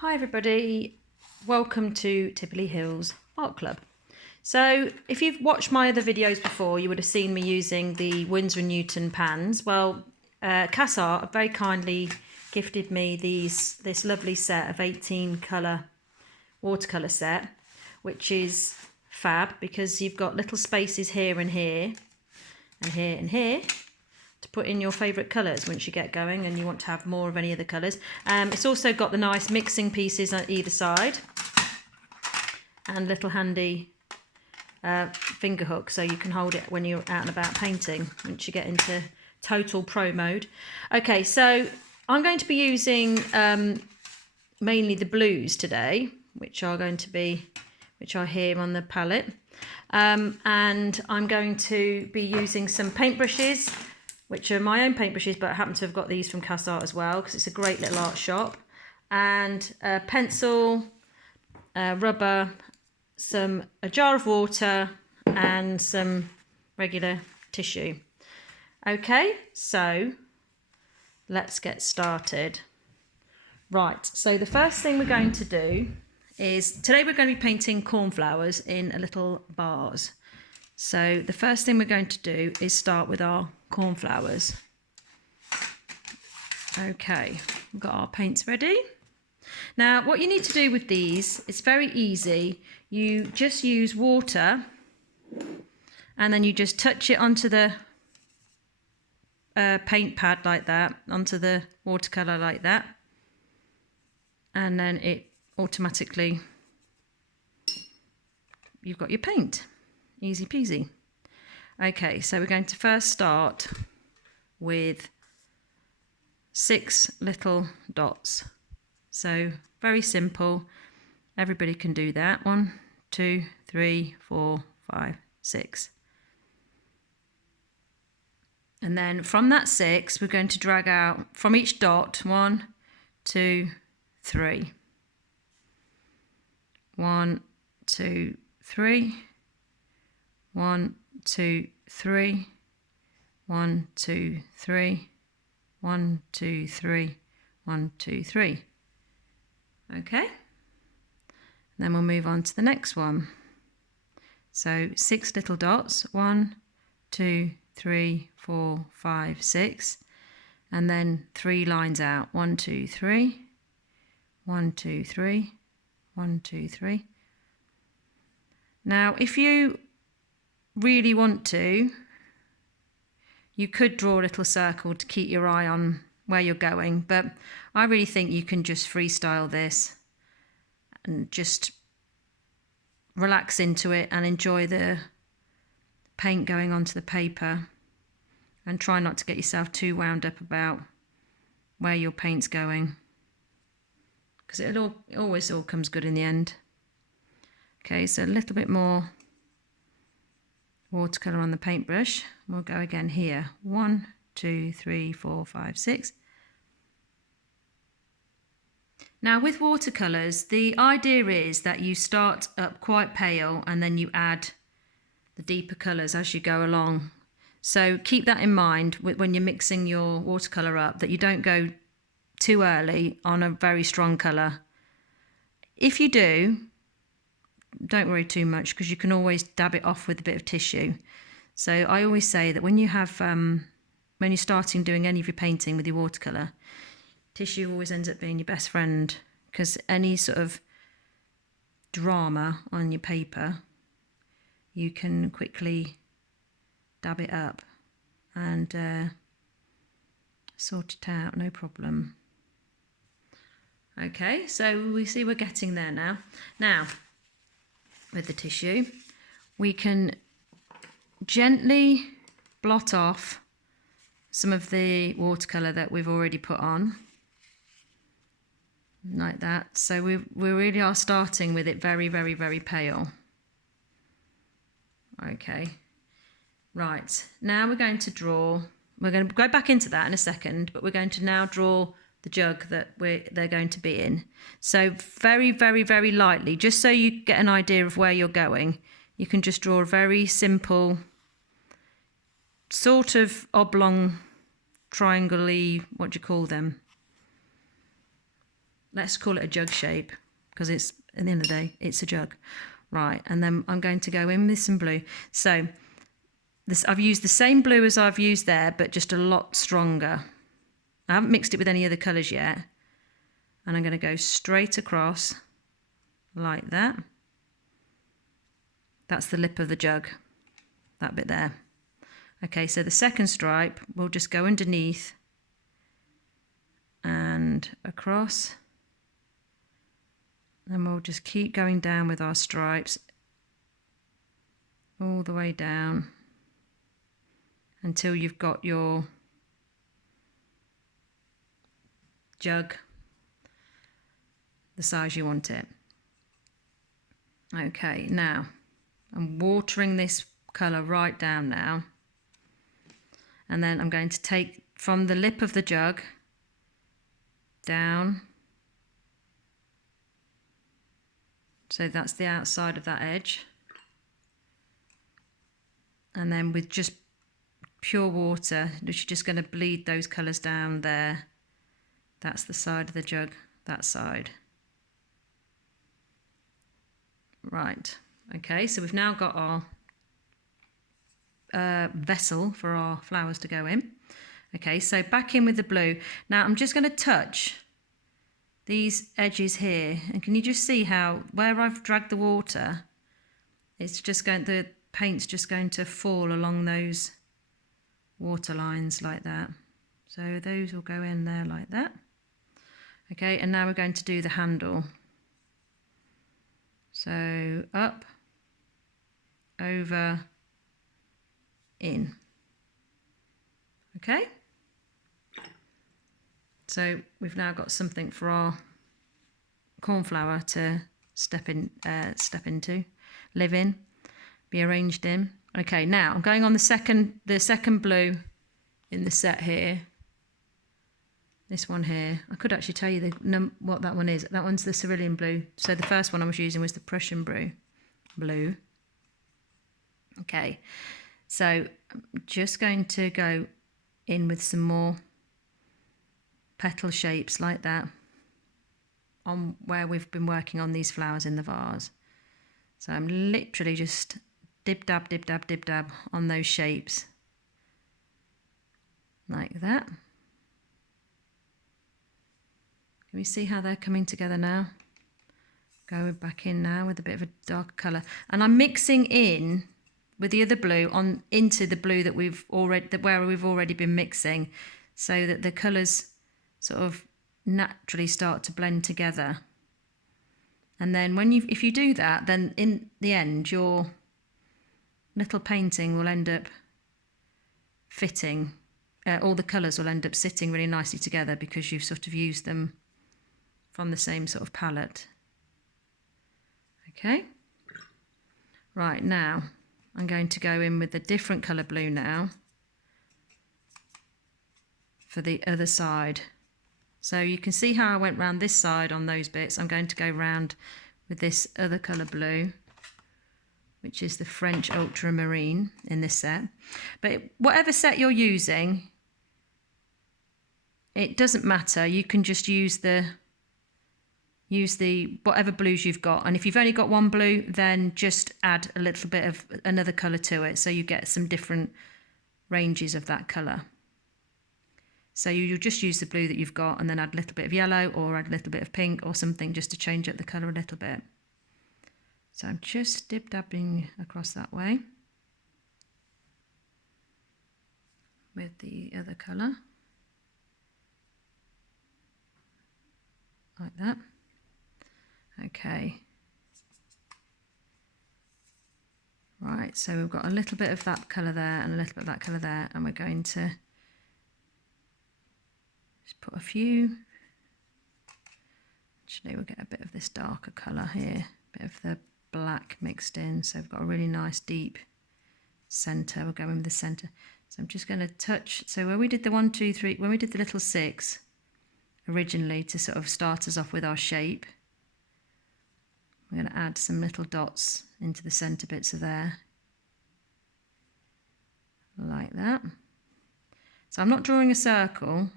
Hi everybody, welcome to Tipperleyhill's Art Club. So if you've watched my other videos before, you would have seen me using the Winsor & Newton pans. Well, Cass Art very kindly gifted me this lovely set of 18 colour watercolour set, which is fab because you've got little spaces here and here and here and here to put in your favourite colours once you get going and you want to have more of any of the colours. It's also got the nice mixing pieces on either side and little handy finger hook so you can hold it when you're out and about painting once you get into total pro mode. Okay, so I'm going to be using mainly the blues today, which are here on the palette, and I'm going to be using some paintbrushes, which are my own paintbrushes, but I happen to have got these from Cass Art as well because it's a great little art shop, and a pencil, rubber, a jar of water and some regular tissue. Okay, so let's get started. Right, so the first thing we're going to do is, today we're going to be painting cornflowers in a little vase. So the first thing we're going to do is start with our cornflowers. Okay, we've got our paints ready. Now what you need to do with these, it's very easy. You just use water and then you just touch it onto the paint pad like that, onto the watercolour like that, and then it automatically, you've got your paint. Easy peasy. Okay, so we're going to first start with 6 little dots. So very simple. Everybody can do that. 1, 2, 3, 4, 5, 6. And then from that 6, we're going to drag out from each dot 1, 2, 3. 1, 2, 3. 1, 2, 3. 1, 2, 3. 1, 2, 3. 1, 2, 3. Okay. Then we'll move on to the next one. So 6 little dots. 1, 2, 3, 4, 5, 6. And then 3 lines out. 1, 2, 3. 1, 2, 3. 1, 2, 3. Now, if you really want to, you could draw a little circle to keep your eye on where you're going, but I really think you can just freestyle this and just relax into it and enjoy the paint going onto the paper, and try not to get yourself too wound up about where your paint's going, because it always all comes good in the end. Okay, so a little bit more watercolour on the paintbrush. We'll go again here. 1, 2, 3, 4, 5, 6. Now with watercolours, the idea is that you start up quite pale and then you add the deeper colours as you go along. So keep that in mind when you're mixing your watercolour up, that you don't go too early on a very strong colour. If you do, don't worry too much, because you can always dab it off with a bit of tissue. So I always say that when you're starting doing any of your painting with your watercolour, tissue always ends up being your best friend, because any sort of drama on your paper, you can quickly dab it up and sort it out, no problem. Okay, so we see we're getting there now. Now, with the tissue, we can gently blot off some of the watercolour that we've already put on, like that. So we really are starting with it very, very, very pale. Okay, right, now we're going to go back into that in a second, but we're going to now draw the jug that they're going to be in. So very, very, very lightly, just so you get an idea of where you're going, you can just draw a very simple sort of oblong, triangle-y, what do you call them? let's call it a jug shape, because it's, at the end of the day, it's a jug. Right, and then I'm going to go in with some blue. So this, I've used the same blue as I've used there, but just a lot stronger. I haven't mixed it with any other colours yet. And I'm going to go straight across like that. That's the lip of the jug, that bit there. Okay, so the second stripe will just go underneath and across. And we'll just keep going down with our stripes all the way down until you've got your jug the size you want it. Okay, now I'm watering this colour right down now, and then I'm going to take from the lip of the jug down, so that's the outside of that edge, and then with just pure water, you're just going to bleed those colours down there. That's the side of the jug, that side. Right, okay, so we've now got our vessel for our flowers to go in. Okay, so back in with the blue. Now I'm just going to touch these edges here, and can you just see how where I've dragged the water, it's just going, the paint's just going to fall along those water lines like that. So those will go in there like that. Okay, and now we're going to do the handle. So up, over, in. Okay, so we've now got something for our cornflower to step into, live in, be arranged in. Okay, now I'm going on the second blue in the set here. This one here, I could actually tell you what that one is. That one's the cerulean blue. So the first one I was using was the Prussian blue. Okay, so I'm just going to go in with some more petal shapes like that on where we've been working on these flowers in the vase. So I'm literally just dib dab, dib dab, dib dab on those shapes like that. Can we see how they're coming together now? Go back in now with a bit of a darker colour, and I'm mixing in with the other blue on into the blue that we've already been mixing, so that the colours sort of naturally start to blend together. And then if you do that, then in the end your little painting will end up fitting. All the colours will end up sitting really nicely together because you've sort of used them from the same sort of palette. Okay, right, now I'm going to go in with a different colour blue now for the other side. So you can see how I went round this side on those bits. I'm going to go round with this other colour blue, which is the French Ultramarine in this set. But whatever set you're using, it doesn't matter. You can just use the whatever blues you've got, and if you've only got one blue, then just add a little bit of another colour to it, so you get some different ranges of that colour. So you'll just use the blue that you've got and then add a little bit of yellow or add a little bit of pink or something just to change up the colour a little bit. So I'm just dib-dabbing across that way with the other colour, like that. Okay, right, so we've got a little bit of that colour there and a little bit of that colour there, and we're going to just put a few, actually we'll get a bit of this darker colour here, a bit of the black mixed in, so we've got a really nice deep centre. We'll go in with the centre. So I'm just going to touch, so where we did the 1, 2, 3, when we did the little 6 originally to sort of start us off with our shape, we're going to add some little dots into the centre bits of there, like that. So I'm not drawing a circle,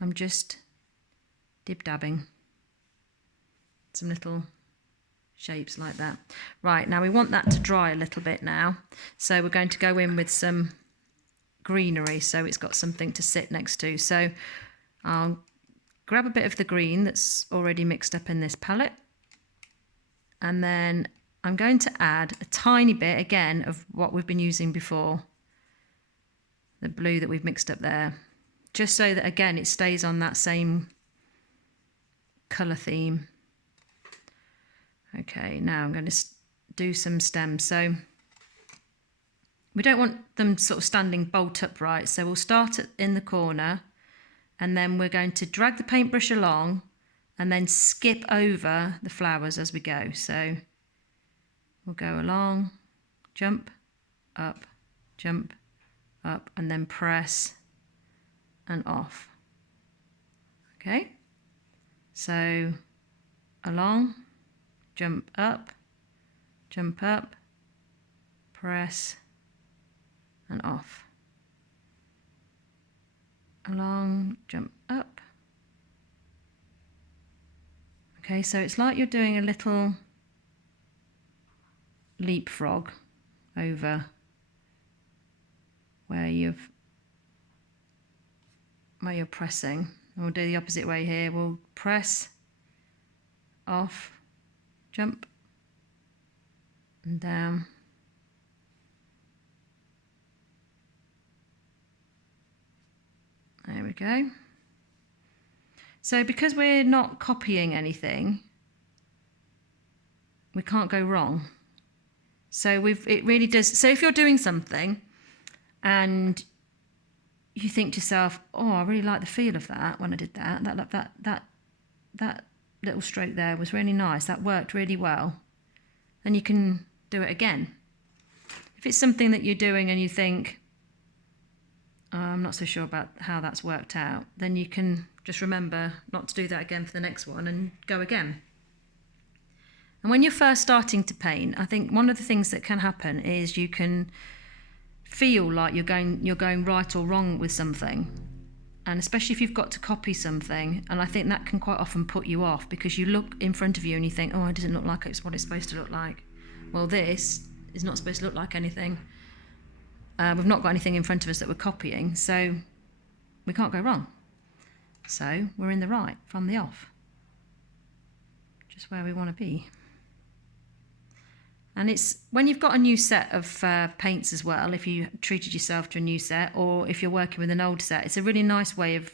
I'm just dib-dabbing some little shapes like that. Right, now we want that to dry a little bit now. So we're going to go in with some greenery so it's got something to sit next to. So I'll grab a bit of the green that's already mixed up in this palette, and then I'm going to add a tiny bit again of what we've been using before, the blue that we've mixed up there, just so that again it stays on that same colour theme. Okay, now I'm going to do some stems. So we don't want them sort of standing bolt upright, so we'll start in the corner, and then we're going to drag the paintbrush along and then skip over the flowers as we go. So we'll go along, jump, up, and then press and off. Okay, so along, jump up, press and off. Along, jump up. Okay, so it's like you're doing a little leapfrog over where you're pressing. And we'll do the opposite way here. We'll press, off, jump, and down. There we go. So because we're not copying anything, we can't go wrong. So it really does. So if you're doing something and you think to yourself, oh, I really like the feel of that when I did that. That little stroke there was really nice. That worked really well. Then you can do it again. If it's something that you're doing and you think, oh, I'm not so sure about how that's worked out, then you can just remember not to do that again for the next one and go again. And when you're first starting to paint, I think one of the things that can happen is you can feel like you're going right or wrong with something, and especially if you've got to copy something, and I think that can quite often put you off because you look in front of you and you think, oh, it doesn't look like it's what it's supposed to look like. Well, this is not supposed to look like anything. We've not got anything in front of us that we're copying, so we can't go wrong. So we're in the right from the off, just where we want to be. And it's when you've got a new set of paints as well, if you treated yourself to a new set, or if you're working with an old set, it's a really nice way of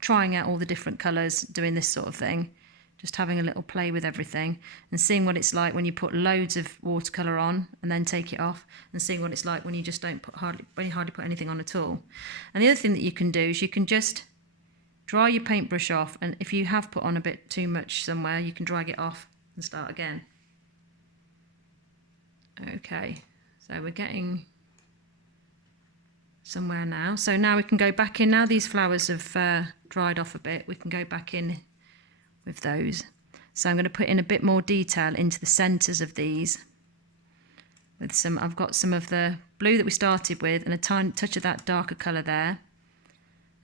trying out all the different colours, doing this sort of thing, just having a little play with everything and seeing what it's like when you put loads of watercolour on and then take it off, and seeing what it's like when you just hardly put anything on at all. And the other thing that you can do is you can just dry your paintbrush off, and if you have put on a bit too much somewhere, you can drag it off and start again. Okay, so we're getting somewhere now. So now we can go back in. Now these flowers have dried off a bit, we can go back in with those. So I'm going to put in a bit more detail into the centres of these with some, I've got some of the blue that we started with and a tiny touch of that darker colour there.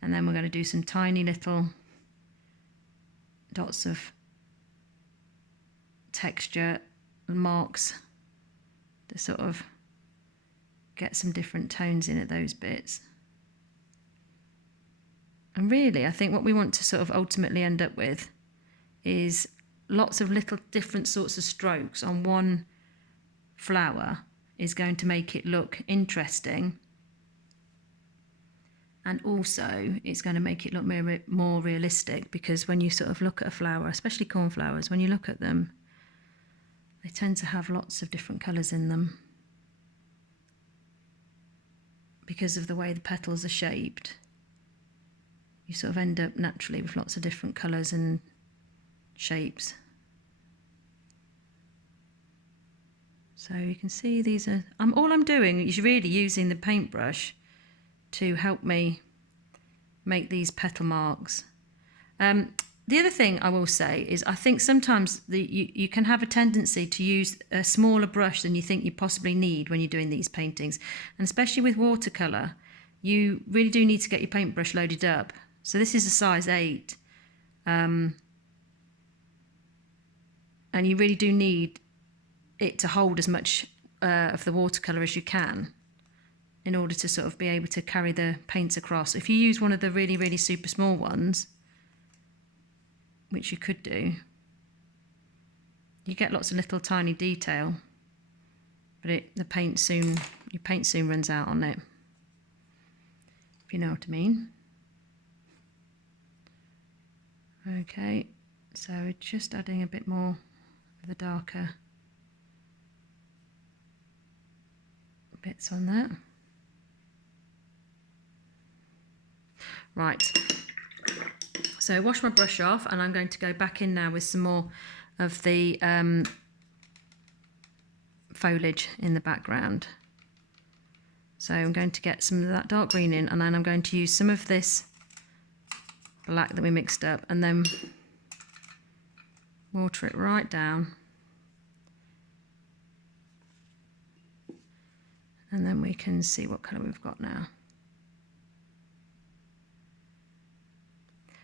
And then we're going to do some tiny little dots of texture marks to sort of get some different tones in at those bits. And really, I think what we want to sort of ultimately end up with is lots of little different sorts of strokes on one flower is going to make it look interesting, and also it's going to make it look more realistic, because when you sort of look at a flower, especially cornflowers, when you look at them, they tend to have lots of different colours in them because of the way the petals are shaped. You sort of end up naturally with lots of different colours and shapes. So you can see these are, all I'm doing is really using the paintbrush to help me make these petal marks. The other thing I will say is I think sometimes you can have a tendency to use a smaller brush than you think you possibly need when you're doing these paintings. And especially with watercolour, you really do need to get your paintbrush loaded up. So this is a size 8. and you really do need it to hold as much of the watercolour as you can in order to sort of be able to carry the paints across. If you use one of the really, really super small ones, which you could do, you get lots of little tiny detail, but your paint soon runs out on it, if you know what I mean. Okay, so just adding a bit more of the darker bits on that. Right, so wash my brush off, and I'm going to go back in now with some more of the foliage in the background. So I'm going to get some of that dark green in, and then I'm going to use some of this black that we mixed up, and then water it right down, and then we can see what colour we've got now.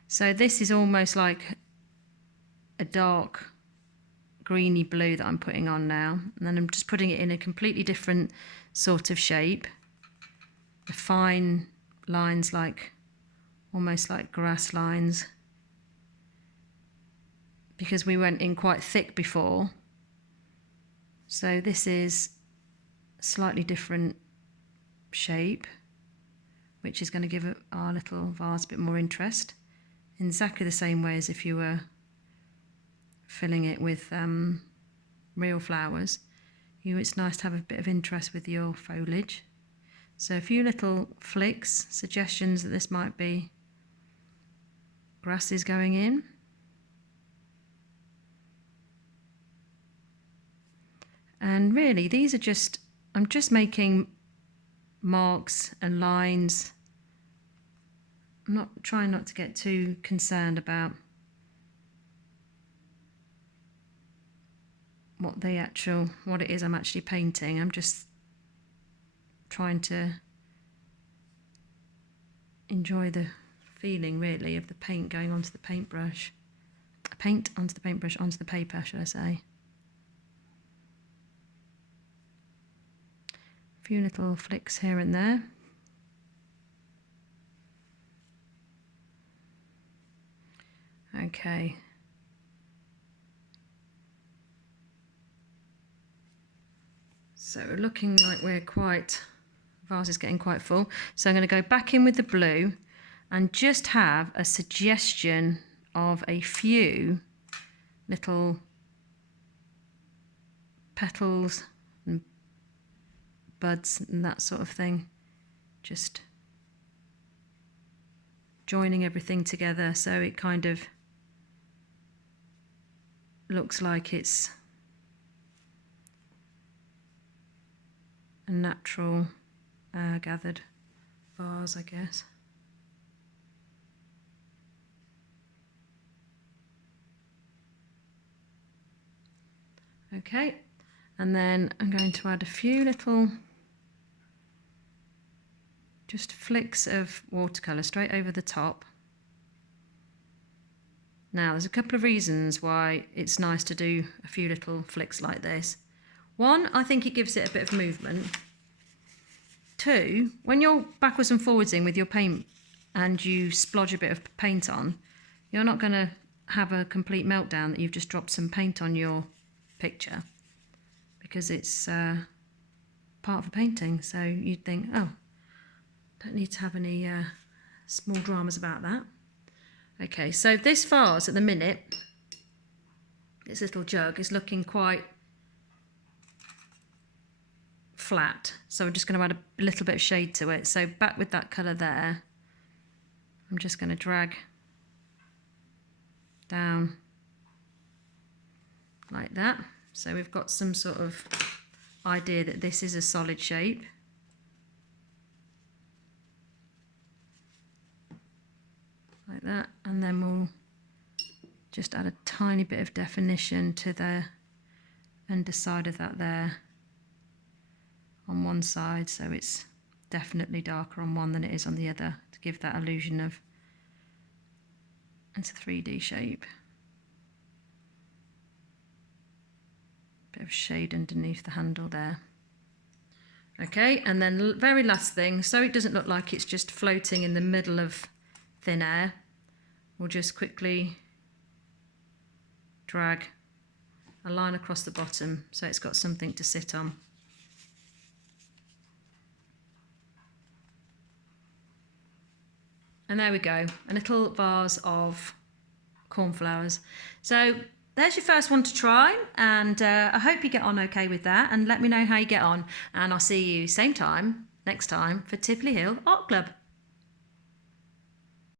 So this is almost like a dark greeny blue that I'm putting on now, and then I'm just putting it in a completely different sort of shape. The fine lines, like almost like grass lines, because we went in quite thick before. So this is a slightly different shape, which is going to give our little vase a bit more interest, in exactly the same way as if you were filling it with real flowers. It's nice to have a bit of interest with your foliage. So a few little flicks, suggestions that this might be grasses going in. And really, these are just, I'm just making marks and lines. I'm not trying not to get too concerned about what it is I'm actually painting. I'm just trying to enjoy the feeling, really, of the paint going onto the paintbrush. Paint onto the paintbrush, onto the paper, should I say. A few little flicks here and there. Okay. So we're looking like vase is getting quite full. So I'm going to go back in with the blue and just have a suggestion of a few little petals and buds and that sort of thing. Just joining everything together so it kind of looks like it's a natural gathered vase, I guess. Okay, and then I'm going to add a few little just flicks of watercolour straight over the top. Now there's a couple of reasons why it's nice to do a few little flicks like this. One, I think it gives it a bit of movement. Two, when you're backwards and forwards in with your paint and you splodge a bit of paint on, you're not going to have a complete meltdown that you've just dropped some paint on your picture, because it's part of the painting. So you'd think, oh, don't need to have any small dramas about that. Okay, so this vase at the minute, this little jug, is looking quite flat, so I'm just going to add a little bit of shade to it. So back with that colour there, I'm just going to drag down like that. So we've got some sort of idea that this is a solid shape. Like that, and then we'll just add a tiny bit of definition to the underside of that there on one side, so it's definitely darker on one than it is on the other, to give that illusion of it's a 3D shape. Bit of shade underneath the handle there. Okay, and then very last thing, so it doesn't look like it's just floating in the middle of thin air, we'll just quickly drag a line across the bottom so it's got something to sit on. And there we go, a little vase of cornflowers. So there's your first one to try, and I hope you get on okay with that, and let me know how you get on, and I'll see you same time next time for Tipperleyhill Art Club.